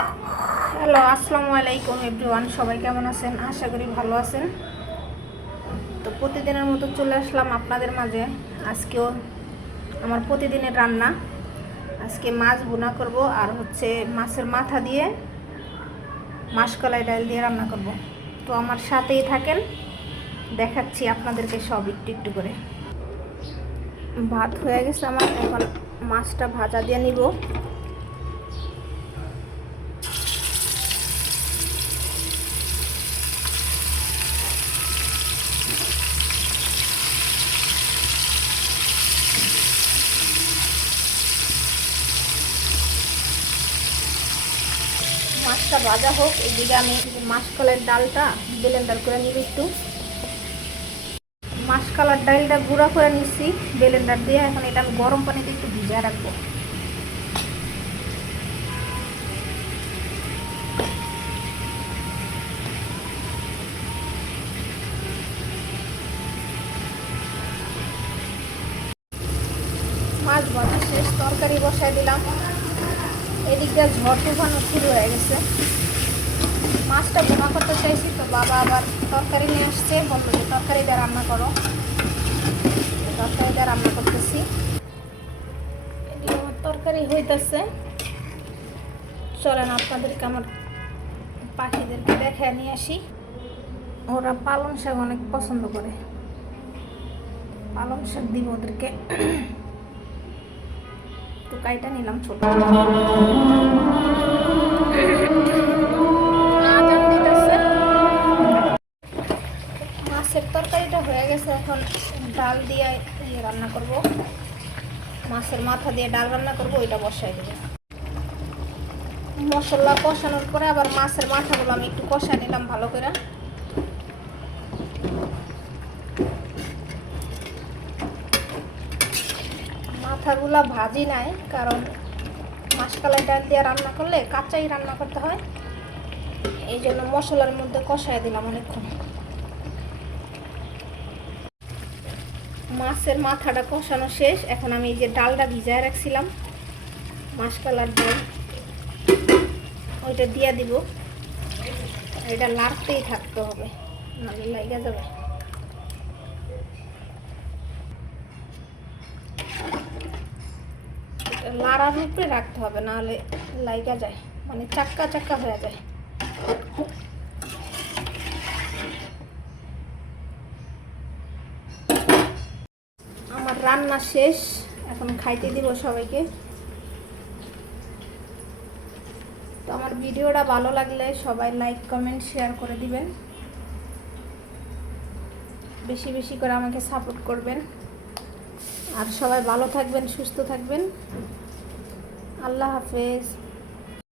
Hello, আসসালামু আলাইকুম everyone. সবাই কেমন আছেন? আশা করি ভালো আছেন। তো প্রতিদিনের মতো চলে আসলাম আপনাদের মাঝে। আজকেও আমার প্রতিদিনের রান্না। আজকে মাছ ভুনা করব, আর হচ্ছে মাছের মাথা দিয়ে মাসকলাই ডাল দিয়ে রান্না করব। তো আমার সাথেই থাকেন, দেখাচ্ছি আপনাদেরকে সব একটু একটু করে। ভাত হয়ে গেছে আমার, এখন মাছটা ভাজা দিয়ে নিব। মাছটা ভাজা হোক, এইদিকে আমি মাসকলাইয়ের ডালটা ব্লেন্ডার করে নিব একটু। মাসকলাইয়ের ডালটা গুঁড়া করে নিচ্ছি ব্লেন্ডার দিয়ে। এখন এটা আমি গরম পানিতে একটু ভিজিয়ে রাখবো। মাছ ভাজা শেষ, তরকারি বসাই দিলাম। এদিকটা ঝড় তুফানো শুরু হয়ে গেছে। মাছটা ভুনা করতে চাইছি, তো বাবা আবার তরকারি নিয়ে আসছে, বললো যে তরকারি দিয়ে রান্না করো। তরকারি দিয়ে রান্না করতেছি। এদিকে আমার তরকারি হইতেছে। চলেন আপনাদেরকে আমার পাখিদেরকে দেখায় নিয়ে আসি। ওরা পালং শাক অনেক পছন্দ করে, পালং শাক দিব ওদেরকে। তো কাইটা নিলাম ছোট। মাছের তরকারিটা হয়ে গেছে, এখন ডাল দিয়ে রান্না করব। মাছের মাথা দিয়ে ডাল রান্না করব, ওইটা বসাই দেবো। মশলা কষানোর পরে আবার মাছের মাথাগুলো আমি একটু কষা নিলাম ভালো করে। মাথাগুলা ভাজি নাই, কারণ মাসকলাই ডাল দিয়ে রান্না করলে কাঁচাই রান্না করতে হয়, এই জন্য মশলার মধ্যে কষায় দিলাম অনেকক্ষণ। মাছের মাথাটা কষানো শেষ, এখন আমি এই যে ডালটা ভিজায় রাখছিলাম মাসকলাইয়ের ডাল, ওইটা দিয়ে দিব। এটা লাড়তেই থাকতে হবে, নাহলে লাগা যাবে। লাড়ার উপরে রাখতে হবে, নাহলে লাইগা যায়, মানে চাক্কা চাক্কা হয়ে যায়। আমার রান্না শেষ, এখন খাইতে দিব সবাইকে। তো আমার ভিডিওটা ভালো লাগলে সবাই লাইক কমেন্ট শেয়ার করে দিবেন, বেশি বেশি করে আমাকে সাপোর্ট করবেন। আর সবাই ভালো থাকবেন, সুস্থ থাকবেন। আল্লাহ হাফেজ।